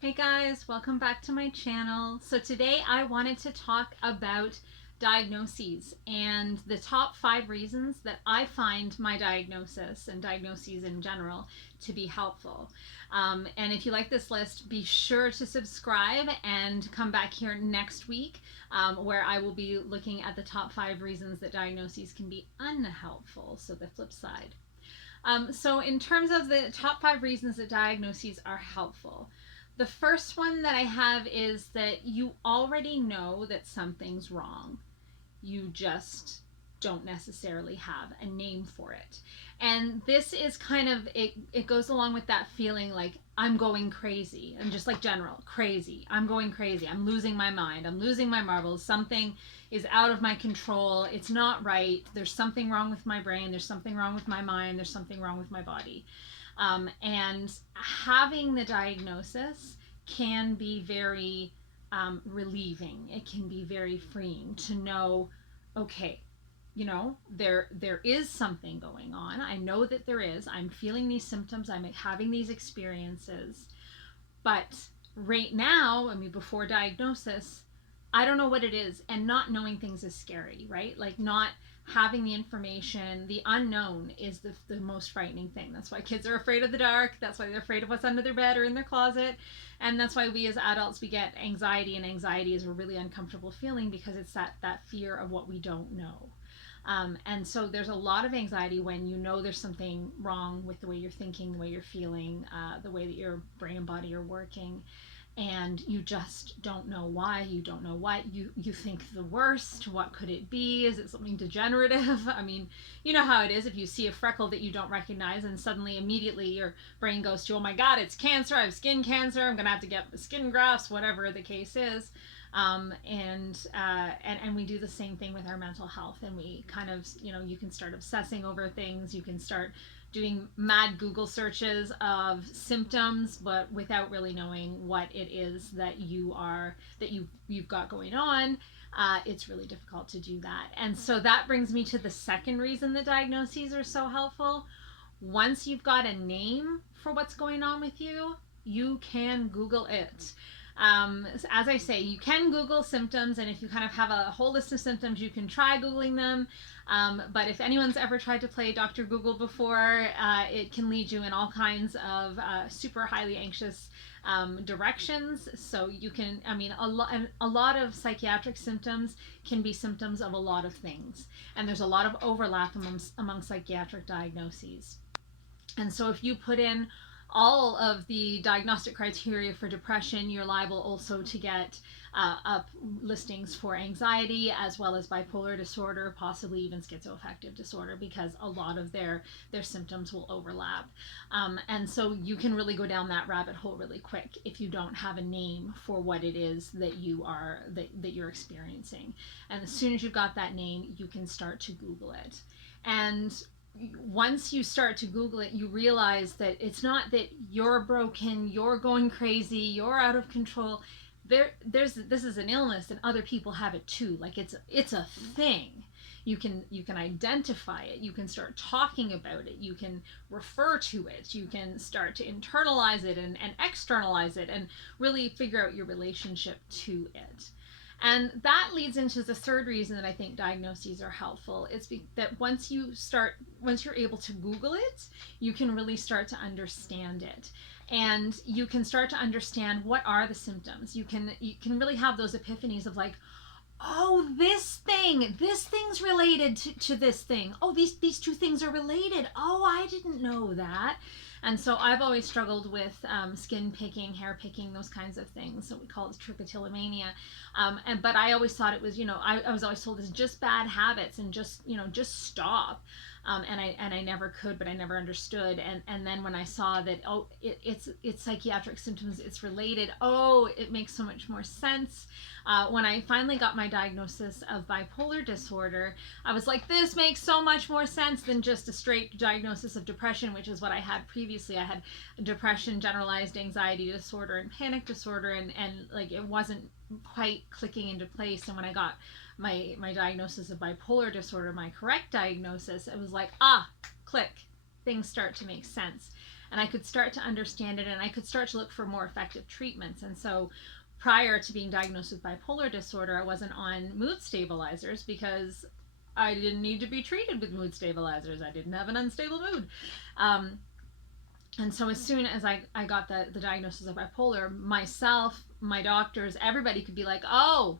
Hey guys, welcome back to my channel. So today I wanted to talk about diagnoses and the top 5 reasons that I find my diagnosis and diagnoses in general to be helpful. And if you like this list, be sure to subscribe and come back here next week where I will be looking at the top 5 reasons that diagnoses can be unhelpful. So the flip side. So in terms of the top 5 reasons that diagnoses are helpful, the first one that I have is that you already know that something's wrong. You just don't necessarily have a name for it. And this is kind of, it goes along with that feeling like I'm going crazy. And just like general, crazy. I'm going crazy. I'm losing my mind. I'm losing my marbles. Something is out of my control. It's not right. There's something wrong with my brain. There's something wrong with my mind. There's something wrong with my body. And having the diagnosis can be very relieving. It can be very freeing to know, okay, there is something going on. I know that there is. I'm feeling these symptoms. I'm having these experiences. But right now, I mean, before diagnosis, I don't know what it is. And not knowing things is scary, right? Like not having the information, the unknown is the most frightening thing. That's why kids are afraid of the dark. That's why they're afraid of what's under their bed or in their closet. And that's why we as adults, we get anxiety, and anxiety is a really uncomfortable feeling because it's that fear of what we don't know. And so there's a lot of anxiety when you know there's something wrong with the way you're thinking, the way you're feeling, the way that your brain and body are working, and you just don't know why. You don't know what. You think the worst. What could it be? Is it something degenerative? I mean, you know how it is if you see a freckle that you don't recognize and suddenly immediately your brain goes to, oh my God, it's cancer. I have skin cancer. I'm going to have to get skin grafts, whatever the case is. And we do the same thing with our mental health, and we kind of, you can start obsessing over things. You can start doing mad Google searches of symptoms, but without really knowing what it is that you've got going on. It's really difficult to do that. And so that brings me to the second reason that diagnoses are so helpful. Once you've got a name for what's going on with you, you can Google it. As I say, you can Google symptoms, and if you kind of have a whole list of symptoms, you can try Googling them. But if anyone's ever tried to play Dr. Google before, it can lead you in all kinds of super highly anxious directions. So you can, I mean, a lot of psychiatric symptoms can be symptoms of a lot of things. And there's a lot of overlap among psychiatric diagnoses. And so if you put in all of the diagnostic criteria for depression, you're liable also to get up listings for anxiety as well as bipolar disorder, possibly even schizoaffective disorder, because a lot of their symptoms will overlap. And so you can really go down that rabbit hole really quick if you don't have a name for what it is that you're experiencing. And as soon as you've got that name, you can start to Google it. And once you start to Google it, you realize that it's not that you're broken, you're going crazy, you're out of control. This is an illness, and other people have it too. Like it's a thing. You can identify it. You can start talking about it. You can refer to it. You can start to internalize it and externalize it, and really figure out your relationship to it. And that leads into the third reason that I think diagnoses are helpful. It's that once you're able to Google it, you can really start to understand it. And you can start to understand what are the symptoms. You can really have those epiphanies of like, oh, this thing's related to this thing. Oh, these two things are related. Oh, I didn't know that. And so I've always struggled with skin picking, hair picking, those kinds of things. So we call it trichotillomania. But I always thought it was, I was always told it's just bad habits and just stop. And I never could, but I never understood. And then when I saw that, oh, it's psychiatric symptoms, it's related. Oh, it makes so much more sense. When I finally got my diagnosis of bipolar disorder, I was like, this makes so much more sense than just a straight diagnosis of depression, which is what I had previously. I had depression, generalized anxiety disorder, and panic disorder, and like it wasn't quite clicking into place. And when I got my diagnosis of bipolar disorder, my correct diagnosis, it was like, click, things start to make sense. and I could start to understand it, and I could start to look for more effective treatments. And so prior to being diagnosed with bipolar disorder, I wasn't on mood stabilizers because I didn't need to be treated with mood stabilizers. I didn't have an unstable mood. Um, and so as soon as I got the diagnosis of bipolar, myself, my doctors, everybody could be like, oh,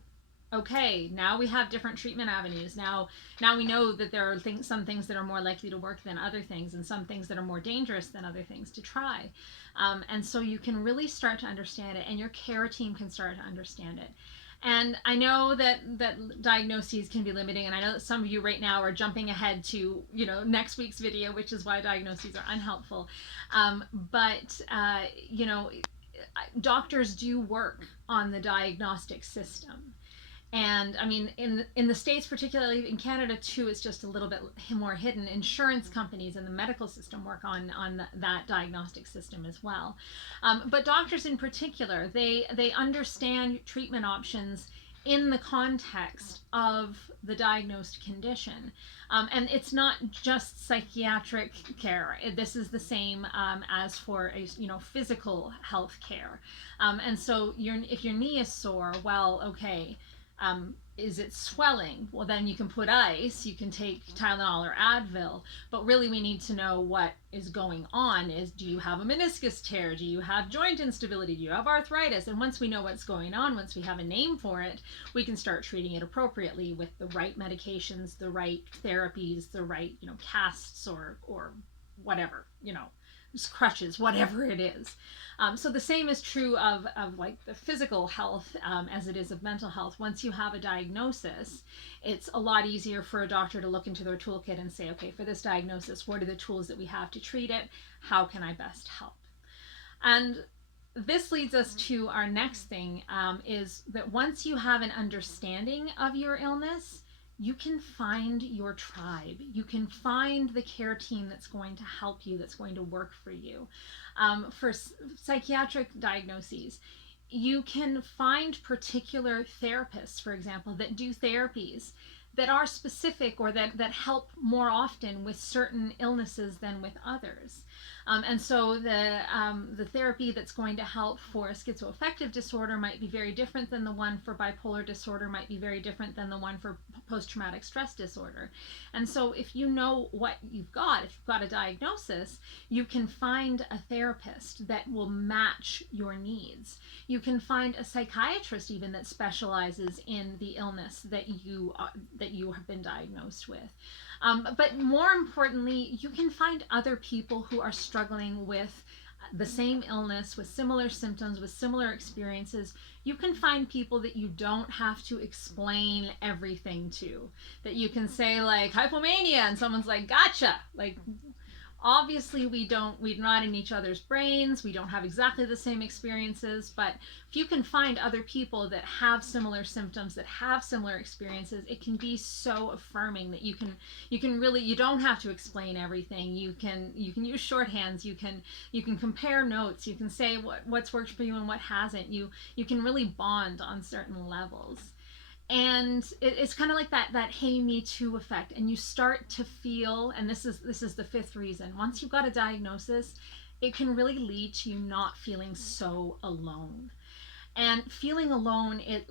okay, now we have different treatment avenues. Now we know that there are some things that are more likely to work than other things, and some things that are more dangerous than other things to try. And so you can really start to understand it, and your care team can start to understand it. And I know that diagnoses can be limiting, and I know that some of you right now are jumping ahead to next week's video, which is why diagnoses are unhelpful. But doctors do work on the diagnostic system. And I mean, in the States, particularly in Canada too, it's just a little bit more hidden. Insurance companies and the medical system work on that diagnostic system as well. But doctors in particular, they understand treatment options in the context of the diagnosed condition. And it's not just psychiatric care. This is the same as for physical health care. And so if your knee is sore, well, okay, is it swelling? Well, then you can put ice, you can take Tylenol or Advil, but really we need to know what is going on. Do you have a meniscus tear? Do you have joint instability? Do you have arthritis? And once we know what's going on, once we have a name for it, we can start treating it appropriately with the right medications, the right therapies, the right, casts or whatever, just crutches, whatever it is. So the same is true of like the physical health as it is of mental health. Once you have a diagnosis, it's a lot easier for a doctor to look into their toolkit and say, okay, for this diagnosis, what are the tools that we have to treat it? How can I best help? And this leads us to our next thing, is that once you have an understanding of your illness, you can find your tribe. You can find the care team that's going to help you, that's going to work for you. For psychiatric diagnoses, you can find particular therapists, for example, that do therapies that are specific or that help more often with certain illnesses than with others. And so the therapy that's going to help for schizoaffective disorder might be very different than the one for bipolar disorder, might be very different than the one for post-traumatic stress disorder. And so if you know what you've got, if you've got a diagnosis, you can find a therapist that will match your needs. You can find a psychiatrist even that specializes in the illness that you have been diagnosed with. But more importantly, you can find other people who are struggling with the same illness, with similar symptoms, with similar experiences. You can find people that you don't have to explain everything to, that you can say like hypomania and someone's like, gotcha. Like, obviously we're not in each other's brains, we don't have exactly the same experiences, but if you can find other people that have similar symptoms, that have similar experiences, it can be so affirming that you can really, you don't have to explain everything. You can use shorthands, you can compare notes, you can say what's worked for you and what hasn't. You can really bond on certain levels. And it's kind of like that hey me too effect, and you start to feel, and this is the fifth reason, once you've got a diagnosis, it can really lead to you not feeling so alone. And feeling alone, it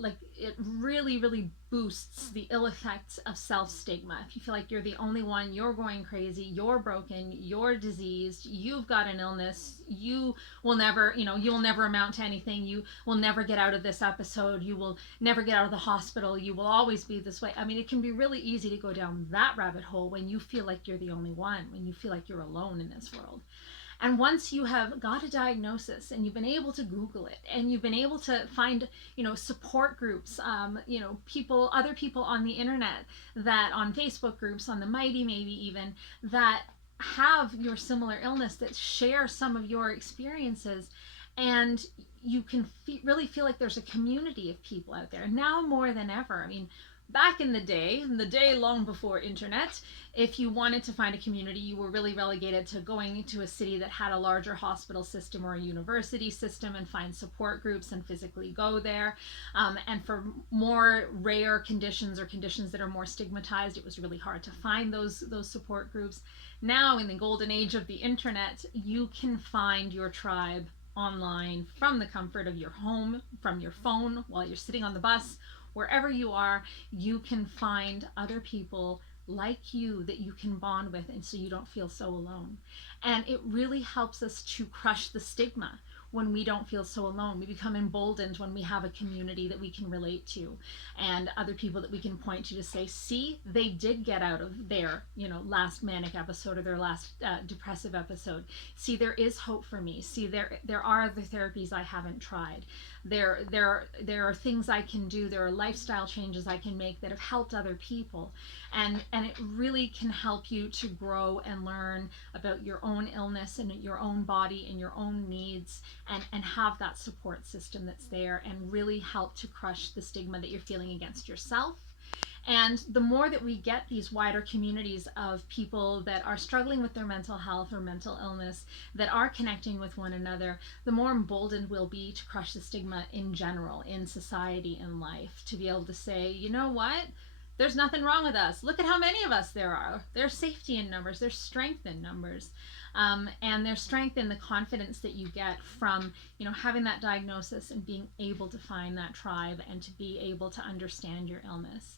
really, really boosts the ill effects of self-stigma. If you feel like you're the only one, you're going crazy, you're broken, you're diseased, you've got an illness, you will never amount to anything, you will never get out of this episode, you will never get out of the hospital, you will always be this way. I mean, it can be really easy to go down that rabbit hole when you feel like you're the only one, when you feel like you're alone in this world. And once you have got a diagnosis and you've been able to Google it and you've been able to find, support groups, other people on the internet, that on Facebook groups, on the Mighty maybe even, that have your similar illness, that share some of your experiences, and you can really feel like there's a community of people out there now more than ever. I mean, back in the day long before internet, if you wanted to find a community, you were really relegated to going to a city that had a larger hospital system or a university system and find support groups and physically go there. And for more rare conditions or conditions that are more stigmatized, it was really hard to find those support groups. Now, in the golden age of the internet, you can find your tribe online from the comfort of your home, from your phone, while you're sitting on the bus, wherever you are. You can find other people like you that you can bond with, and so you don't feel so alone. And it really helps us to crush the stigma when we don't feel so alone. We become emboldened when we have a community that we can relate to and other people that we can point to say, see, they did get out of their, last manic episode or their last depressive episode. See, there is hope for me. See, there are other therapies I haven't tried. There are things I can do. There are lifestyle changes I can make that have helped other people. And it really can help you to grow and learn about your own illness and your own body and your own needs, and have that support system that's there, and really help to crush the stigma that you're feeling against yourself. And the more that we get these wider communities of people that are struggling with their mental health or mental illness, that are connecting with one another, the more emboldened we'll be to crush the stigma in general, in society, in life, to be able to say, you know what? There's nothing wrong with us. Look at how many of us there are. There's safety in numbers. There's strength in numbers. And there's strength in the confidence that you get from, having that diagnosis and being able to find that tribe and to be able to understand your illness.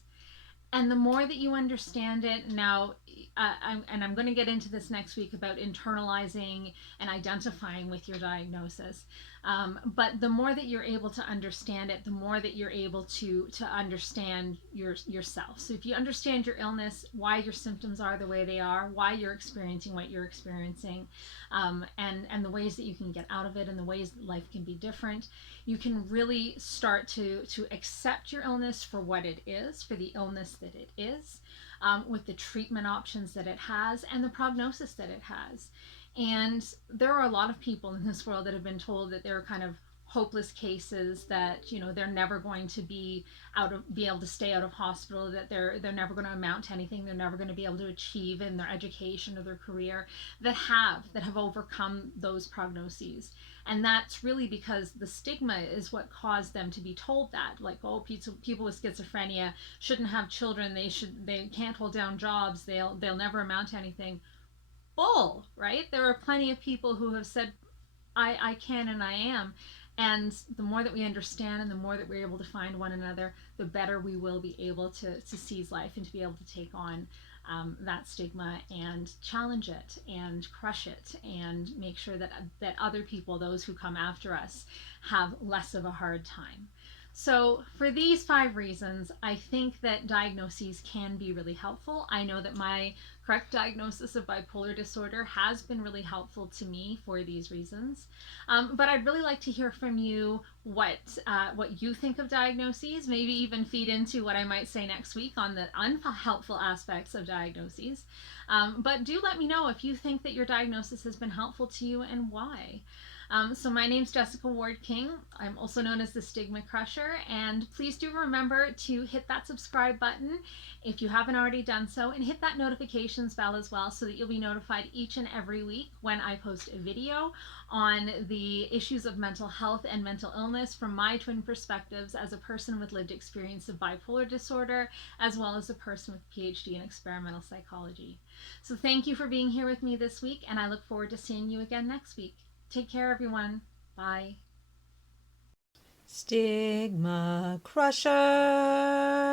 And the more that you understand it now, I'm going to get into this next week about internalizing and identifying with your diagnosis. But the more that you're able to understand it, the more that you're able to understand yourself. So if you understand your illness, why your symptoms are the way they are, why you're experiencing what you're experiencing, and the ways that you can get out of it, and the ways that life can be different, you can really start to accept your illness for what it is, for the illness that it is, with the treatment options that it has and the prognosis that it has. And there are a lot of people in this world that have been told that they're kind of hopeless cases, that they're never going to be able to stay out of hospital, that they're never going to amount to anything, they're never going to be able to achieve in their education or their career, that have overcome those prognoses. And that's really because the stigma is what caused them to be told that, like, oh, people with schizophrenia shouldn't have children, they can't hold down jobs, they'll never amount to anything. Bull, right? There are plenty of people who have said, I can and I am. And the more that we understand and the more that we're able to find one another, the better we will be able to seize life and to be able to take on that stigma and challenge it and crush it, and make sure that other people, those who come after us, have less of a hard time. So, for these 5 reasons, I think that diagnoses can be really helpful. I know that my correct diagnosis of bipolar disorder has been really helpful to me for these reasons. But I'd really like to hear from you what you think of diagnoses, maybe even feed into what I might say next week on the unhelpful aspects of diagnoses. But do let me know if you think that your diagnosis has been helpful to you and why. So my name's Jessica Ward King. I'm also known as the StigmaCrusher, and please do remember to hit that subscribe button if you haven't already done so, and hit that notifications bell as well, so that you'll be notified each and every week when I post a video on the issues of mental health and mental illness from my twin perspectives as a person with lived experience of bipolar disorder, as well as a person with a PhD in experimental psychology. So thank you for being here with me this week, and I look forward to seeing you again next week. Take care, everyone. Bye. StigmaCrusher.